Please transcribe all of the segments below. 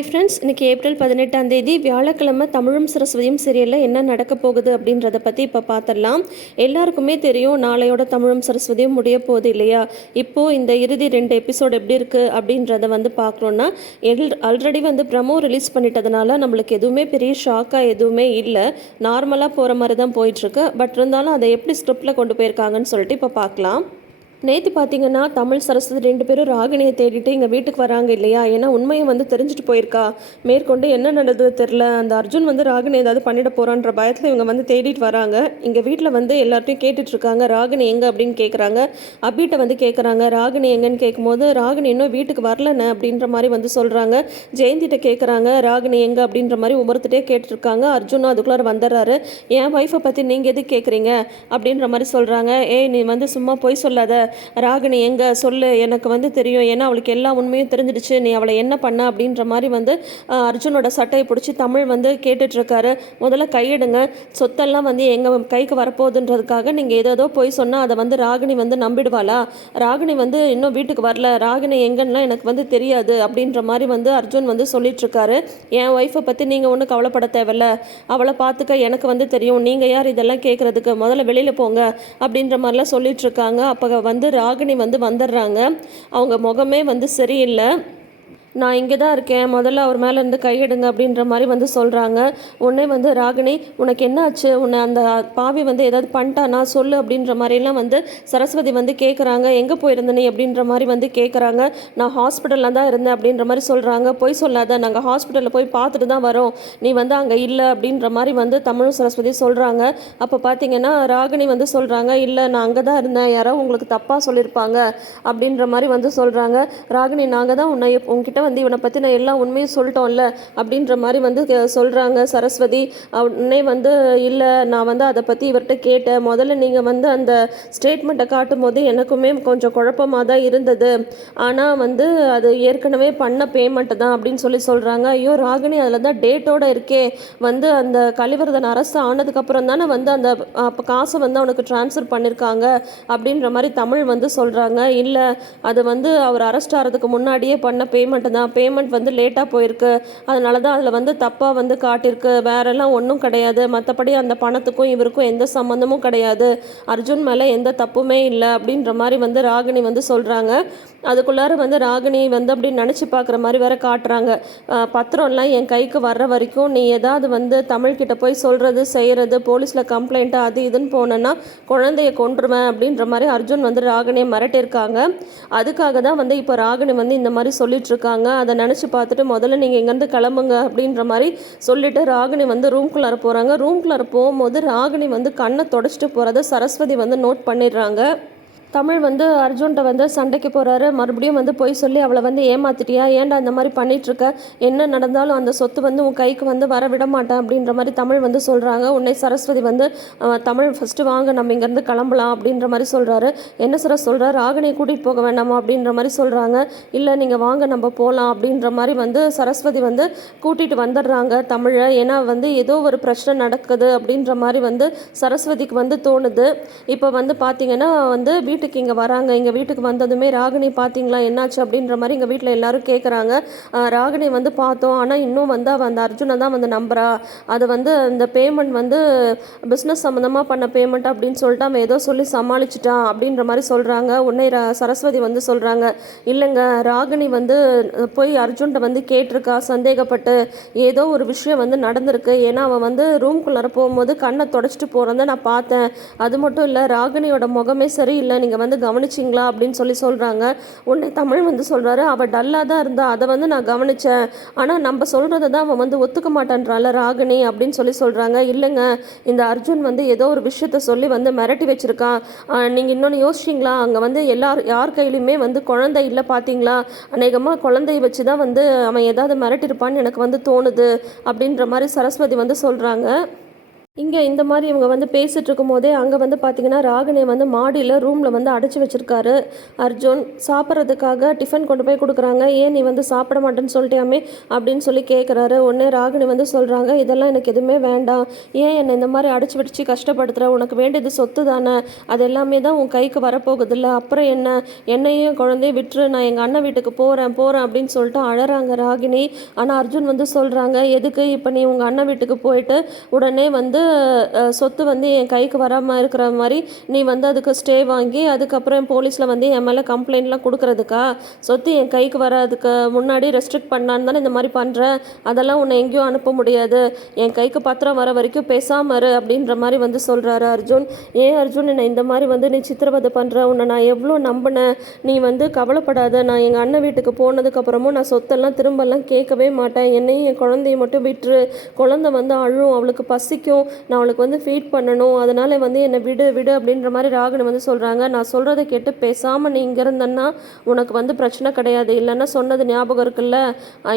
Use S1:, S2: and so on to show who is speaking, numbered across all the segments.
S1: Hi friends இன்றைக்கி April பதினெட்டாம் தேதி வியாழக்கிழமை தமிழும் சரஸ்வதியும் சீரியலில் என்ன நடக்க போகுது அப்படின்றத பற்றி இப்போ பார்த்துடலாம் எல்லாருக்குமே தெரியும் நாளையோட தமிழும் சரஸ்வதியும் முடிய போகுது இல்லையா? இப்போது இந்த இறுதி ரெண்டு எபிசோடு எப்படி இருக்குது அப்படின்றத வந்து பார்க்குறோன்னா எல் ஆல்ரெடி வந்து ப்ரமோ ரிலீஸ் பண்ணிட்டதுனால நம்மளுக்கு எதுவுமே பெரிய ஷாக்காக எதுவுமே இல்லை. நார்மலாக போகிற மாதிரி தான் போயிட்டுருக்கு பட் இருந்தாலும் அதை எப்படி ஸ்கிரிப்டில் கொண்டு போயிருக்காங்கன்னு சொல்லிட்டு இப்போ பார்க்கலாம் நேற்று பார்த்தீங்கன்னா தமிழ் சரஸ்வதி ரெண்டு பேரும் ராகினியை தேடிட்டு எங்கள் வீட்டுக்கு வராங்க இல்லையா? ஏன்னா உண்மையை வந்து தெரிஞ்சுட்டு போயிருக்கா. மேற்கொண்டு என்ன நடந்தது தெரில அந்த அர்ஜுன் வந்து ராகினி ஏதாவது பண்ணிட போகிறான்ற பயத்தில் இவங்க வந்து தேடிட்டு வராங்க. இங்கே வீட்டில் வந்து எல்லார்ட்டையும் கேட்டுட்ருக்காங்க ராகினி எங்கே அப்படின்னு கேட்குறாங்க அபிட்ட வந்து கேட்குறாங்க ராகினி எங்கன்னு கேட்கும்போது ராகினி இன்னும் வீட்டுக்கு வரலன்னு அப்படின்ற மாதிரி வந்து சொல்கிறாங்க ஜெயந்திட்ட கேட்குறாங்க ராகினி எங்கே அப்படின்ற மாதிரி ஒவ்வொருத்தட்டே கேட்டுருக்காங்க அர்ஜுனும் அதுக்குள்ளார வந்துடுறாரு. என் ஒய்ஃபை பற்றி நீங்கள் எது கேட்குறீங்க அப்படின்ற மாதிரி சொல்கிறாங்க ஏய் நீ வந்து சும்மா போய் சொல்லாத. ராகினி எங்கே சொல்லு எனக்கு வந்து தெரியும். ஏன்னா அவளுக்கு எல்லா உண்மையும் தெரிஞ்சிடுச்சு. நீ அவளை என்ன பண்ண அப்படின்ற மாதிரி வந்து அர்ஜுனோட சட்டையை பிடிச்சி தமிழ் வந்து கேட்டுட்ருக்காரு. முதல்ல கையெடுங்க. சொத்தெல்லாம் வந்து எங்கள் கைக்கு வரப்போகுதுன்றதுக்காக நீங்கள் ஏதோ போய் சொன்னால் அதை வந்து ராகினி வந்து நம்பிடுவாளா? ராகினி வந்து இன்னும் வீட்டுக்கு வரல. ராகினி எங்கன்னா எனக்கு வந்து தெரியாது அப்படின்ற மாதிரி வந்து அர்ஜுன் வந்து சொல்லிட்டுருக்காரு என் ஒய்ஃபை பற்றி நீங்கள் ஒன்றும் கவலைப்பட தேவையில்ல. அவளை பார்த்துக்க எனக்கு வந்து தெரியும். நீங்கள் யார் இதெல்லாம் கேட்குறதுக்கு முதல்ல வெளியில் போங்க அப்படின்ற மாதிரிலாம் சொல்லிட்டுருக்காங்க அப்போ வந்து ராகினி வந்து வந்துடுறாங்க. அவங்க முகமே வந்து சரியில்லை. நான் இங்கே தான் இருக்கேன். முதல்ல அவர் மேலே இருந்து கையெடுங்க அப்படின்ற மாதிரி வந்து சொல்கிறாங்க உடனே வந்து ராகினி உனக்கு என்ன ஆச்சு உன்னை அந்த பாவி வந்து ஏதாவது பண்ணிட்டானா? சொல்லு அப்படின்ற மாதிரிலாம் வந்து சரஸ்வதி வந்து கேட்குறாங்க எங்கே போயிருந்த நீ அப்படின்ற மாதிரி வந்து கேட்குறாங்க நான் ஹாஸ்பிட்டலில் தான் இருந்தேன் அப்படின்ற மாதிரி சொல்கிறாங்க போய் சொல்லாத. நாங்கள் ஹாஸ்பிட்டலில் போய் பார்த்துட்டு தான் வரோம். நீ வந்து அங்கே இல்லை அப்படின்ற மாதிரி வந்து தமிழும் சரஸ்வதி சொல்கிறாங்க அப்போ பார்த்தீங்கன்னா ராகினி வந்து சொல்கிறாங்க இல்லை நான் அங்கே தான் இருந்தேன். யாரோ உங்களுக்கு தப்பாக சொல்லியிருப்பாங்க. அப்படின்ற மாதிரி வந்து சொல்கிறாங்க ராகினி நாங்கள் தான் உன்னை உங்ககிட்ட கிட்ட வந்து இவனை பற்றி நான் எல்லா உண்மையும் சொல்லிட்டோம்ல அப்படின்ற மாதிரி வந்து கே- சொல்கிறாங்க சரஸ்வதி உடனே வந்து இல்லை நான் வந்து அதை பற்றி இவர்கிட்ட கேட்டேன். முதல்ல நீங்கள் வந்து அந்த ஸ்டேட்மெண்ட்டை காட்டும் போது எனக்குமே கொஞ்சம் குழப்பமாக தான் இருந்தது. ஆனால் வந்து அது ஏற்கனவே பண்ண பேமெண்ட்டு தான் அப்படின்னு சொல்லி சொல்கிறாங்க ஐயோ ராகினி அதில் தான் டேட்டோட இருக்கே. வந்து அந்த கலிவரதன் அரசு ஆனதுக்கப்புறம் தானே வந்து அந்த அப்போ காசை வந்து அவனுக்கு ட்ரான்ஸ்ஃபர் பண்ணியிருக்காங்க அப்படின்ற மாதிரி தமிழ் வந்து சொல்கிறாங்க இல்லை அது வந்து அவர் அரெஸ்ட் ஆகிறதுக்கு முன்னாடியே பண்ண பேமெண்ட் தான் பேமெண்ட் வந்து லேட்டாக போயிருக்கு. அதனால தான் அதில் வந்து தப்பாக வந்து காட்டியிருக்கு. வேறெல்லாம் ஒன்றும் கிடையாது. மற்றபடி அந்த பணத்துக்கும் இவருக்கும் எந்த சம்மந்தமும் கிடையாது. அர்ஜுன் மேலே எந்த தப்புமே இல்லை அப்படின்ற மாதிரி வந்து ராகினி வந்து சொல்கிறாங்க அதுக்குள்ளார வந்து ராகினி வந்து அப்படி நினச்சி பார்க்குற மாதிரி வேற காட்டுறாங்க. பத்திரம்லாம் என் கைக்கு வர்ற வரைக்கும் நீ ஏதாவது வந்து தமிழ்கிட்ட போய் சொல்கிறது செய்கிறது போலீஸில் கம்ப்ளைண்ட்டு அது இதுன்னு போனேன்னா குழந்தைய கொன்றுவேன் அப்படின்ற மாதிரி அர்ஜுன் வந்து ராகினியை மிரட்டியிருக்காங்க. அதுக்காக தான் வந்து இப்போ ராகினி வந்து இந்த மாதிரி சொல்லிட்டு இருக்காங்க. அதை நினச்சி பார்த்துட்டு முதல்ல நீங்கள் இங்கேருந்து கிளம்புங்க அப்படின்ற மாதிரி சொல்லிட்டு ராகினி வந்து ரூம்குள்ளார போகிறாங்க ரூம்குள்ளார போகும்போது ராகினி வந்து கண்ணை தொடச்சிட்டு போகிறத சரஸ்வதி வந்து நோட் பண்ணிடுறாங்க. தமிழ் வந்து அர்ஜுன்கிட்ட வந்து சண்டைக்கு போகிறாரு மறுபடியும் வந்து போய் சொல்லி அவளை வந்து ஏமாத்திட்டியா? ஏன்டா இந்த மாதிரி பண்ணிகிட்ருக்க என்ன நடந்தாலும் அந்த சொத்து வந்து உன் கைக்கு வந்து வர விட மாட்டேன் அப்படின்ற மாதிரி தமிழ் வந்து சொல்கிறாங்க உன்னை சரஸ்வதி வந்து தமிழ் ஃபஸ்ட்டு வாங்க நம்ம இங்கேருந்து கிளம்பலாம் அப்படின்ற மாதிரி சொல்கிறாரு என்ன சார் சொல்கிறார் ராகினியை கூட்டிகிட்டு போக வேண்டாமா? அப்படின்ற மாதிரி சொல்கிறாங்க இல்லை நீங்கள் வாங்க நம்ம போகலாம் அப்படின்ற மாதிரி வந்து சரஸ்வதி வந்து கூட்டிகிட்டு வந்துடுறாங்க தமிழை. ஏன்னா வந்து ஏதோ ஒரு பிரச்சனை நடக்குது அப்படின்ற மாதிரி வந்து சரஸ்வதிக்கு வந்து தோணுது. இப்போ வந்து பார்த்திங்கன்னா வந்து வீட்டுக்கு இங்கே வராங்க. எங்கள் வீட்டுக்கு வந்ததுமே ராகினி பார்த்தீங்களா என்னாச்சு அப்படின்ற மாதிரி எங்கள் வீட்டில் எல்லாரும் கேட்குறாங்க ராகினி வந்து பார்த்தோம் ஆனால் இன்னும் வந்து அவள் அந்த அர்ஜுனை தான் வந்து நம்புறா. அது வந்து இந்த பேமெண்ட் வந்து பிஸ்னஸ் சம்மந்தமாக பண்ண பேமெண்ட் அப்படின்னு சொல்லிட்டு அவன் ஏதோ சொல்லி சமாளிச்சிட்டான் அப்படின்ற மாதிரி சொல்கிறாங்க உடனே ர- சரஸ்வதி வந்து சொல்கிறாங்க இல்லைங்க ராகினி வந்து போய் அர்ஜுன்கிட்ட வந்து கேட்டிருக்கா. சந்தேகப்பட்டு ஏதோ ஒரு விஷயம் வந்து நடந்திருக்கு. ஏன்னா அவன் வந்து ரூம்குள்ளார போகும்போது கண்ணை தொடச்சிட்டு போகிறத நான் பார்த்தேன். அது மட்டும் இல்லை ராகினியோட முகமே சரியில்லை. நீங்கள் நீங்கள் வந்து கவனிச்சிங்களா அப்படின்னு சொல்லி சொல்கிறாங்க உடனே தமிழ் வந்து சொல்கிறாரு அவள் டல்லாக தான் இருந்தா அதை வந்து நான் கவனித்தேன் ஆனால் நம்ம சொல்கிறத தான் அவன் வந்து ஒத்துக்க மாட்டான்றால ராகினி அப்படின்னு சொல்லி சொல்கிறாங்க இல்லைங்க இந்த அர்ஜுன் வந்து ஏதோ ஒரு விஷயத்த சொல்லி வந்து மிரட்டி வச்சுருக்கான் நீங்கள் இன்னொன்று யோசிச்சிங்களா? அங்கே வந்து எல்லார் யார் கையிலையுமே வந்து குழந்தை இல்லை பார்த்தீங்களா அநேகமாக குழந்தைய வச்சு தான் வந்து அவன் ஏதாவது மிரட்டியிருப்பான்னு எனக்கு வந்து தோணுது அப்படின்ற மாதிரி சரஸ்வதி வந்து சொல்கிறாங்க இங்கே இந்த மாதிரி இவங்க வந்து பேசிகிட்டு இருக்கும்போதே அங்கே வந்து பார்த்தீங்கன்னா ராகினி வந்து மாடியில் ரூமில் வந்து அடைச்சி வச்சிருக்காரு. அர்ஜுன் சாப்பிட்றதுக்காக டிஃபன் கொண்டு போய் கொடுக்குறாங்க. ஏன் நீ வந்து சாப்பிட மாட்டேன்னு சொல்லிட்டியாமே அப்படின்னு சொல்லி கேட்குறாரு உடனே ராகினி வந்து சொல்கிறாங்க இதெல்லாம் எனக்கு எதுவுமே வேண்டாம். ஏன் என்னை இந்த மாதிரி அடைச்சி வச்சு கஷ்டப்படுத்துகிற உனக்கு வேண்டியது சொத்து தானே. அது எல்லாமே தான் உன் கைக்கு வரப்போகுதில்ல. அப்புறம் என்ன? என்னையும் குழந்தைய விட்டுரு. நான் எங்கள் அண்ணன் வீட்டுக்கு போகிறேன் போகிறேன் அப்படின்னு சொல்லிட்டு அழறாங்க ராகினி. ஆனால் அர்ஜுன் வந்து சொல்கிறாங்க எதுக்கு? இப்போ நீ உங்கள் அண்ணன் வீட்டுக்கு போயிட்டு உடனே வந்து வந்து சொத்து வந்து என் கைக்கு வராமல் இருக்கிற மாதிரி நீ வந்து அதுக்கு ஸ்டே வாங்கி அதுக்கப்புறம் போலீஸில் வந்து என் மேலே கம்ப்ளைண்ட்லாம் கொடுக்குறதுக்கா? சொத்து என் கைக்கு வராதுக்கு முன்னாடி ரெஸ்ட்ரிக்ட் பண்ணான்னு தானே இந்த மாதிரி பண்ணுறேன் அதெல்லாம் உன்னை எங்கேயும் அனுப்ப முடியாது. என் கைக்கு பத்திரம் வர வரைக்கும் பேசாமல் இரு அப்படின்ற மாதிரி வந்து சொல்கிறாரு அர்ஜுன். ஏன் அர்ஜுன் என்னை இந்த மாதிரி வந்து நீ சித்திரவதை பண்ணுற உன்னை நான் எவ்வளோ நம்பினேன்? நீ வந்து கவலைப்படாத. நான் எங்கள் அண்ணன் வீட்டுக்கு போனதுக்கப்புறமும் நான் சொத்தெல்லாம் திரும்பலாம் கேட்கவே மாட்டேன். என்னையும் என் குழந்தைய மட்டும் விட்டுரு. குழந்தை வந்து அழும் அவளுக்கு பசிக்கும். நான் அவளுக்கு வந்து ஃபீட் பண்ணணும். அதனால் வந்து என்னை விடு விடு அப்படின்ற மாதிரி ராகினி வந்து சொல்கிறாங்க நான் சொல்கிறத கேட்டு பேசாமல் நீ இங்கே இருந்தேன்னா உனக்கு வந்து பிரச்சனை கிடையாது. இல்லைன்னா சொன்னது ஞாபகம் இருக்குல்ல?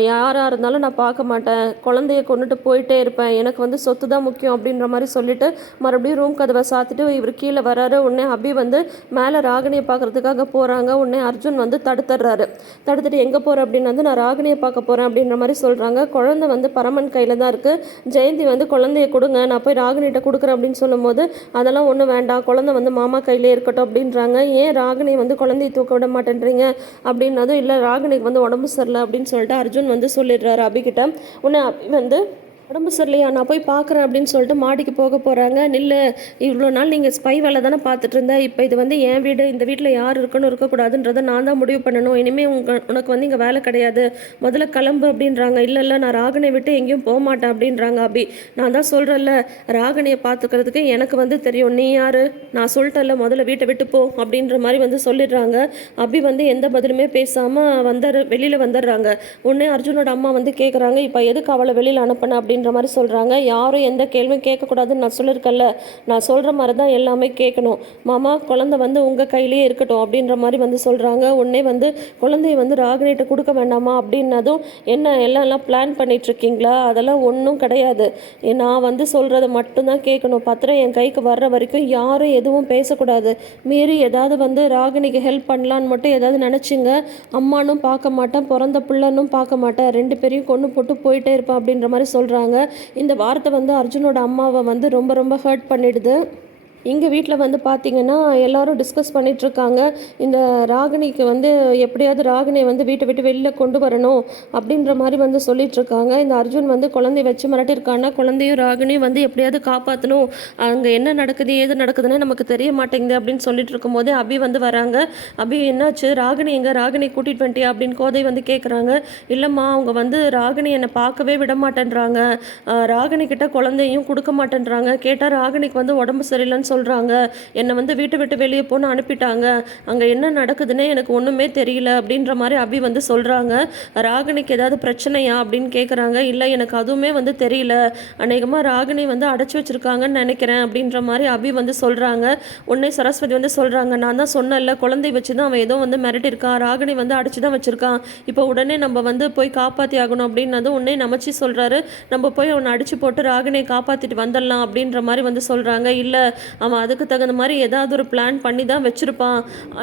S1: யாராக இருந்தாலும் நான் பார்க்க மாட்டேன். குழந்தைய கொண்டுட்டு போயிட்டே இருப்பேன். எனக்கு வந்து சொத்து தான் முக்கியம் அப்படின்ற மாதிரி சொல்லிட்டு மறுபடியும் ரூம் கதவை சாத்திட்டு இவர் கீழே வராரு. உடனே அபி வந்து மேலே ராகினியை பார்க்கறதுக்காக போகிறாங்க உடனே அர்ஜுன் வந்து தடுத்துடுறாரு. தடுத்துட்டு எங்கே போகிற அப்படின்னு வந்து நான் ராகினியை பார்க்க போகிறேன் அப்படின்ற மாதிரி சொல்கிறாங்க குழந்தை வந்து பரமன் கையில் தான் இருக்குது ஜெயந்தி வந்து குழந்தைய கொடுங்க. நான் போய் ராகினிகிட்ட கொடுக்குறேன் அப்படின்னு சொல்லும்போது அதெல்லாம் ஒன்றும் வேண்டாம். குழந்தை வந்து மாமா கையிலே இருக்கட்டும் அப்படின்றாங்க. ஏன் ராகினி வந்து குழந்தைய தூக்க விட மாட்டேன்றீங்க? அப்படின்னதும் இல்லை ராகினிக்கு வந்து உடம்பு சரியில்லை அப்படின்னு சொல்லிட்டு அர்ஜுன் வந்து சொல்லிடுறாரு அபிகிட்ட. உடனே அபி வந்து உடம்பு சரியில்லையா? நான் போய் பார்க்குறேன் அப்படின்னு சொல்லிட்டு மாடிக்கு போக போகிறாங்க நில்லு இவ்வளோ நாள் நீங்கள் ஸ்பை வேலை தானே பார்த்துட்டு இருந்தேன் இப்போ இது வந்து என் வீடு இந்த வீட்டில் யார் இருக்கணும் இருக்கக்கூடாதுன்றதை நான் தான் முடிவு பண்ணணும். இனிமேல் உங்க உனக்கு வந்து இங்கே வேலை கிடையாது. முதல்ல கிளம்பு அப்படின்றாங்க. இல்லை இல்லை நான் ராகனை விட்டு எங்கேயும் போக மாட்டேன் அப்படின்றாங்க அபி. நான் தான் சொல்கிறேன்ல ராகனையை பார்த்துக்கிறதுக்கு எனக்கு வந்து தெரியும். நீ யார்? நான் சொல்லிட்டேன்ல முதல்ல வீட்டை விட்டு போ அப்படின்ற மாதிரி வந்து சொல்லிடுறாங்க. அபி வந்து எந்த பதிலுமே பேசாமல் வந்துடு வெளியில் வந்துடுறாங்க. உடனே அர்ஜுனோட அம்மா வந்து கேட்குறாங்க இப்போ எதுக்கு அவளை வெளியில் அனுப்பின? அப்படின்ற மாதிரி சொல்கிறாங்க யாரும் எந்த கேள்வியும் கேட்கக்கூடாதுன்னு நான் சொல்லியிருக்கேன்ல நான் சொல்கிற மாதிரி தான் எல்லாமே கேட்கணும். மாமா குழந்தை வந்து உங்கள் கையிலேயே இருக்கட்டும் அப்படின்ற மாதிரி வந்து சொல்கிறாங்க உடனே வந்து குழந்தைய வந்து ராகினிட்ட கொடுக்க வேண்டாமா அப்படின்னதும் என்ன எல்லாம் எல்லாம் பிளான் பண்ணிகிட்ருக்கீங்களா அதெல்லாம் ஒன்றும் கிடையாது. நான் வந்து சொல்கிறத மட்டும்தான் கேட்கணும். பத்திரம் என் கைக்கு வர்ற வரைக்கும் யாரும் எதுவும் பேசக்கூடாது. மீறி ஏதாவது வந்து ராகினிக்கு ஹெல்ப் பண்ணலான்னு மட்டும் ஏதாவது நினச்சிங்க. அம்மானும் பார்க்க மாட்டேன் பிறந்த பிள்ளைன்னும் பார்க்க மாட்டேன். ரெண்டு பேரையும் கொண்டு போட்டு போயிட்டே இருப்பேன் அப்படின்ற மாதிரி சொல்கிறாங்க இந்த வார்த்தை வந்து அர்ஜுனோட அம்மாவை வந்து ரொம்ப ரொம்ப ஹர்ட் பண்ணிடுது. எங்கள் வீட்டில் வந்து பார்த்தீங்கன்னா எல்லோரும் டிஸ்கஸ் பண்ணிகிட்ருக்காங்க இந்த ராகினிக்கு வந்து எப்படியாவது ராகினியை வந்து வீட்டை விட்டு வெளியில் கொண்டு வரணும் அப்படின்ற மாதிரி வந்து சொல்லிகிட்ருக்காங்க இந்த அர்ஜுன் வந்து குழந்தைய வச்சு மிரட்டிருக்கான்னா குழந்தையும் ராகினியும் வந்து எப்படியாவது காப்பாற்றணும் அங்கே என்ன நடக்குது ஏது நடக்குதுன்னு நமக்கு தெரிய மாட்டேங்குது அப்படின்னு சொல்லிட்டு இருக்கும்போது அபி வந்து வராங்க. அபி என்னாச்சு? ராகினி எங்கே? ராகினி கூட்டிட்டு வந்துட்டியா? அப்படின்னு கோதை வந்து கேட்குறாங்க இல்லைம்மா அவங்க வந்து ராகினி என்னை பார்க்கவே விட மாட்டேன்றாங்க. ராகினி கிட்ட குழந்தையும் கொடுக்க மாட்டேன்றாங்க. கேட்டால் ராகினிக்கு வந்து உடம்பு சரியில்லைன்னு சொல்கிறாங்க என்னை வந்து வீட்டை விட்டு வெளியே போன்னு அனுப்பிட்டாங்க. அங்கே என்ன நடக்குதுன்னே எனக்கு ஒன்றுமே தெரியல அப்படின்ற மாதிரி அபி வந்து சொல்கிறாங்க ராகினிக்கு ஏதாவது பிரச்சனையா அப்படின்னு கேட்குறாங்க இல்லை எனக்கு அதுவுமே வந்து தெரியல. அநேகமாக ராகினி வந்து அடைச்சி வச்சிருக்காங்கன்னு நினைக்கிறேன் அப்படின்ற மாதிரி அபி வந்து சொல்கிறாங்க உன்னை சரஸ்வதி வந்து சொல்கிறாங்க நான் தான் சொன்னேன்ல குழந்தை வச்சு தான் அவன் ஏதோ வந்து மிரட்டிருக்கான் ராகினி வந்து அடைச்சி தான் வச்சுருக்கான். இப்போ உடனே நம்ம வந்து போய் காப்பாற்றி ஆகணும் அப்படின்னது உன்னை நமச்சி சொல்கிறாரு நம்ம போய் அவனை அடிச்சு போட்டு ராகினியை காப்பாற்றிட்டு வந்துடலாம் அப்படின்ற மாதிரி வந்து சொல்கிறாங்க இல்லை அவன் அதுக்கு தகுந்த மாதிரி ஏதாவது ஒரு பிளான் பண்ணி தான் வச்சுருப்பான்.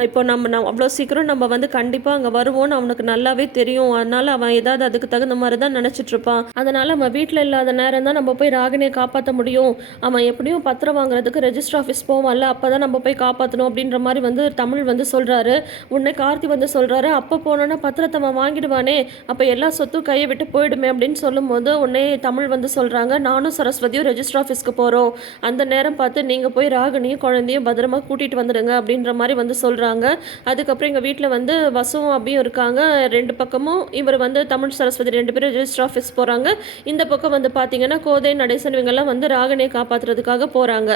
S1: இப்போ நம்ம நம் அவ்வளோ சீக்கிரம் நம்ம வந்து கண்டிப்பாக அங்கே வருவோம்னு அவனுக்கு நல்லாவே தெரியும். அதனால அவன் ஏதாவது அதுக்கு தகுந்த மாதிரி தான் நினச்சிட்ருப்பான் அதனால் அவன் வீட்டில் இல்லாத நேரம் தான் நம்ம போய் ராகினியை காப்பாற்ற முடியும். அவன் எப்படியும் பத்திரம் வாங்குறதுக்கு ரெஜிஸ்டர் ஆஃபீஸ் போவான்ல அப்போ தான் நம்ம போய் காப்பாற்றணும் அப்படின்ற மாதிரி வந்து தமிழ் வந்து சொல்கிறாரு உன்னை கார்த்தி வந்து சொல்கிறாரு அப்போ போனோன்னா பத்திரத்தை அவன் வாங்கிடுவானே. அப்போ எல்லா சொத்தும் கையை விட்டு போயிடுமே அப்படின்னு சொல்லும்போது உன்னே தமிழ் வந்து சொல்கிறாங்க நானும் சரஸ்வதியும் ரெஜிஸ்டர் ஆஃபீஸ்க்கு போகிறோம் அந்த நேரம் பார்த்து நீங்கள் போய் ராகினியும் குழந்தையும் பத்திரமா கூட்டிகிட்டு வந்துடுங்க அப்படின்ற மாதிரி வந்து சொல்கிறாங்க அதுக்கப்புறம் எங்கள் வீட்டில் வந்து வசுவும் அப்படியும் இருக்காங்க. ரெண்டு பக்கமும் இவர் வந்து தமிழ் சரஸ்வதி ரெண்டு பேரும் ரெஜிஸ்டர் ஆஃபீஸ் போகிறாங்க இந்த பக்கம் வந்து பார்த்தீங்கன்னா கோதை நடேசன் இவங்கெல்லாம் வந்து ராகினியை காப்பாற்றுறதுக்காக போகிறாங்க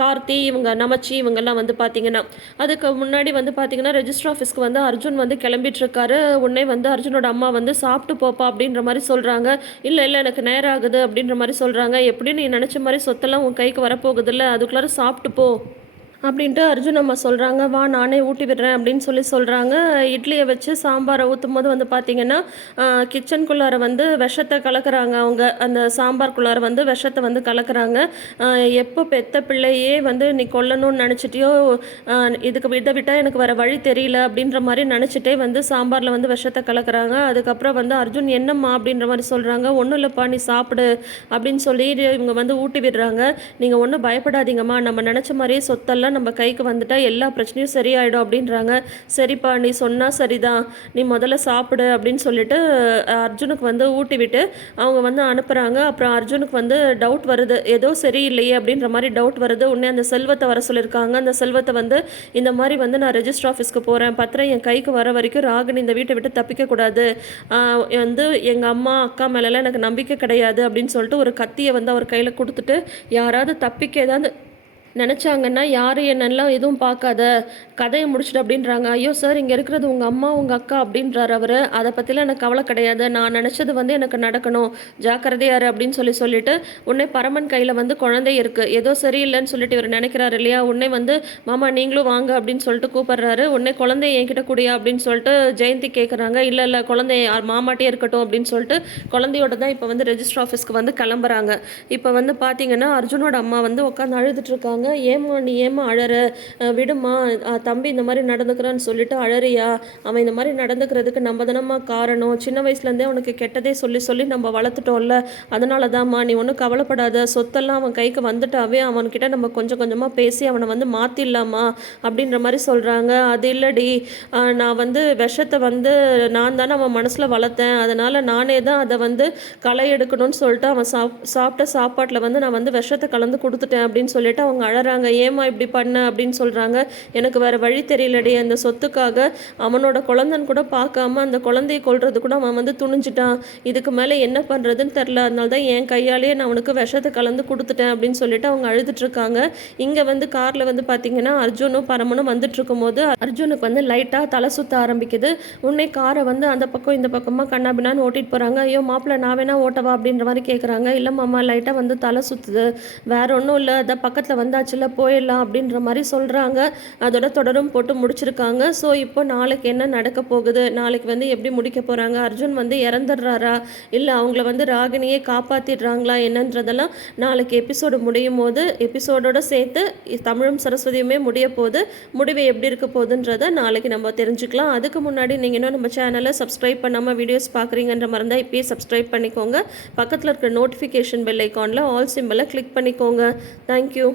S1: கார்த்தி இவங்க நமச்சி இவங்கெல்லாம் வந்து பார்த்தீங்கன்னா அதுக்கு முன்னாடி வந்து பார்த்தீங்கன்னா ரெஜிஸ்டர் ஆஃபீஸ்க்கு வந்து அர்ஜுன் வந்து கிளம்பிட்டு இருக்காரு உடனே வந்து அர்ஜுனோட அம்மா வந்து சாப்பிட்டு போப்பா அப்படின்ற மாதிரி சொல்கிறாங்க இல்லை இல்லை எனக்கு நேரம் ஆகுது அப்படின்ற மாதிரி சொல்கிறாங்க எப்படி நீ நினச்ச மாதிரி சொத்தெல்லாம் உன் கைக்கு வரப்போகுதில்ல அதுக்குள்ளார சாப்பிட்டு போ. அப்படின்ட்டு அர்ஜுன் அம்மா சொல்கிறாங்க வா நானே ஊட்டி விடுறேன் அப்படின்னு சொல்லி சொல்கிறாங்க இட்லியை வச்சு சாம்பாரை ஊற்றும் போது வந்து பார்த்திங்கன்னா கிச்சனுக்குள்ளார வந்து விஷத்தை கலக்கிறாங்க அவங்க. அந்த சாம்பார்க்குள்ளார வந்து விஷத்தை வந்து கலக்கிறாங்க. எப்போ பெத்த பிள்ளையே வந்து நீ கொல்லணும்னு நினச்சிட்டியோ இதுக்கு இதை விட்டால் எனக்கு வர வழி தெரியல அப்படின்ற மாதிரி நினச்சிட்டே வந்து சாம்பாரில் வந்து விஷத்தை கலக்கிறாங்க. அதுக்கப்புறம் வந்து அர்ஜுன் என்னம்மா? அப்படின்ற மாதிரி சொல்கிறாங்க ஒன்றும் இல்லைப்பா நீ சாப்பிடு அப்படின்னு சொல்லி இவங்க வந்து ஊட்டி விடுறாங்க. நீங்கள் ஒன்றும் பயப்படாதீங்கம்மா. நம்ம நினச்ச மாதிரியே சொத்தெல்லாம் நம்ம கைக்கு வந்துட்டால் எல்லா பிரச்சனையும் சரியாயிடும் அப்படின்றாங்க. சரிப்பா நீ சொன்னால் சரிதான். நீ முதல்ல சாப்பிடு அப்படின்னு சொல்லிட்டு அர்ஜுனுக்கு வந்து ஊட்டி விட்டு அவங்க வந்து அனுப்புகிறாங்க அப்புறம் அர்ஜுனுக்கு வந்து டவுட் வருது. ஏதோ சரியில்லையே அப்படின்ற மாதிரி டவுட் வருது. உடனே அந்த செல்வத்தை வர சொல்லியிருக்காங்க. அந்த செல்வத்தை வந்து இந்த மாதிரி வந்து நான் ரெஜிஸ்டர் ஆஃபீஸ்க்கு போகிறேன் பத்திரம் என் கைக்கு வர வரைக்கும் ராகினி இந்த வீட்டை விட்டு தப்பிக்கக்கூடாது வந்து எங்கள் அம்மா அக்கா மேலெல்லாம் எனக்கு நம்பிக்கை கிடையாது அப்படின்னு சொல்லிட்டு ஒரு கத்தியை வந்து அவர் கையில் கொடுத்துட்டு யாராவது தப்பிக்க ஏதாவது நினச்சாங்கன்னா யாரும் என்னெல்லாம் எதுவும் பார்க்காத கதையை முடிச்சுட்டு அப்படின்றாங்க. ஐயோ சார் இங்கே இருக்கிறது உங்கள் அம்மா உங்கள் அக்கா அப்படின்றார் அவர். அதை பற்றிலாம் எனக்கு கவலை கிடையாது. நான் நினச்சது வந்து எனக்கு நடக்கணும். ஜாக்கிரதையாரு அப்படின்னு சொல்லி சொல்லிட்டு உன்னை பரமன் கையில் வந்து குழந்தை இருக்குது ஏதோ சரியில்லைன்னு சொல்லிட்டு இவர் நினைக்கிறாரு இல்லையா? உன்னை வந்து மாமா நீங்களும் வாங்க அப்படின்னு சொல்லிட்டு கூப்பிட்றாரு. உன்னை குழந்தை என்கிட்ட கூடியா அப்படின்னு சொல்லிட்டு ஜெயந்தி கேட்குறாங்க இல்லை இல்லை குழந்தை மாமாட்டே இருக்கட்டும் அப்படின்னு சொல்லிட்டு குழந்தையோட தான் இப்போ வந்து ரெஜிஸ்டர் ஆஃபீஸ்க்கு வந்து கிளம்புறாங்க. இப்போ வந்து பார்த்தீங்கன்னா அர்ஜுனோட அம்மா வந்து உட்காந்து அழுதுட்டு இருக்காங்க. சொல்கிறாங்க ஏம்மா நீ ஏம்மா அழற? விடுமா தம்பி இந்த மாதிரி நடந்துக்கிறான்னு சொல்லிட்டு அழறியா? அவன் இந்த மாதிரி நடந்துக்கிறதுக்கு நம்ம தானம்மா காரணம்? சின்ன வயசுலேருந்தே அவனுக்கு கெட்டதே சொல்லி சொல்லி நம்ம வளர்த்துட்டோம்ல. அதனால தான்மா நீ ஒன்றும் கவலைப்படாத. சொத்தெல்லாம் அவன் கைக்கு வந்துட்டாவே அவன்கிட்ட நம்ம கொஞ்சம் கொஞ்சமாக பேசி அவனை வந்து மாற்றிடலாமா அப்படின்ற மாதிரி சொல்கிறாங்க அது இல்லடி. நான் வந்து விஷத்தை வந்து நான் தானே அவன் மனசில் வளர்த்தேன். அதனால் நானே தான் அதை வந்து களை எடுக்கணும்னு சொல்லிட்டு அவன் சாப் சாப்பிட்ட சாப்பாட்டில் வந்து நான் வந்து விஷத்தை கலந்து கொடுத்துட்டேன் அப்படின்னு சொல்லிட்டு அவங்க அழறாங்க ஏமா இப்படி பண்ண? அப்படின்னு சொல்கிறாங்க எனக்கு வேறு வழி தெரியலடி அந்த சொத்துக்காக அவனோட குழந்தன் கூட பார்க்காம அந்த குழந்தையை கொள்றது கூட அவன் வந்து துணிஞ்சிட்டான். இதுக்கு மேலே என்ன பண்ணுறதுன்னு தெரில அதனால தான் என் கையாலேயே நான் அவனுக்கு விஷத்தை கலந்து கொடுத்துட்டேன் அப்படின்னு சொல்லிட்டு அவங்க அழுதுட்ருக்காங்க இங்கே வந்து காரில் வந்து பார்த்தீங்கன்னா அர்ஜுனும் பரமனும் வந்துட்டு போது அர்ஜுனுக்கு வந்து லைட்டாக தலை சுத்த ஆரம்பிக்குது. உன்னை காரை வந்து அந்த பக்கம் இந்த பக்கமாக கண்ணாபின்னான்னு ஓட்டிட்டு போகிறாங்க ஐயோ மாப்பிள்ள நான் வேணா ஓட்டவா? அப்படின்ற மாதிரி கேட்குறாங்க இல்லை மாமா லைட்டாக வந்து தலை சுற்றுது வேற ஒன்றும் இல்லை. அதை பக்கத்தில் வந்து ஆச்சுல போயிடலாம் அப்படின்ற மாதிரி சொல்கிறாங்க அதோட தொடரும் போட்டு முடிச்சிருக்காங்க. ஸோ இப்போ நாளைக்கு என்ன நடக்க போகுது? நாளைக்கு வந்து எப்படி முடிக்க போகிறாங்க அர்ஜுன் வந்து இறந்துடுறாரா? இல்லை அவங்கள வந்து ராகினியே காப்பாற்றிடுறாங்களா என்னன்றதெல்லாம் நாளைக்கு எபிசோடு முடியும் போது எபிசோடோட சேர்த்து தமிழும் சரஸ்வதியுமே முடிய போது முடிவு எப்படி இருக்க போகுதுன்றதை நாளைக்கு நம்ம தெரிஞ்சுக்கலாம். அதுக்கு முன்னாடி நீங்கள் இன்னும் நம்ம சேனலை சப்ஸ்கிரைப் பண்ணாமல் வீடியோஸ் பார்க்குறீங்கன்ற மறந்தால் இப்போயே சப்ஸ்கிரைப் பண்ணிக்கோங்க. பக்கத்தில் இருக்கிற நோட்டிஃபிகேஷன் பெல் ஐக்கானில் ஆல் சிம்பிளை கிளிக் பண்ணிக்கோங்க. Thank you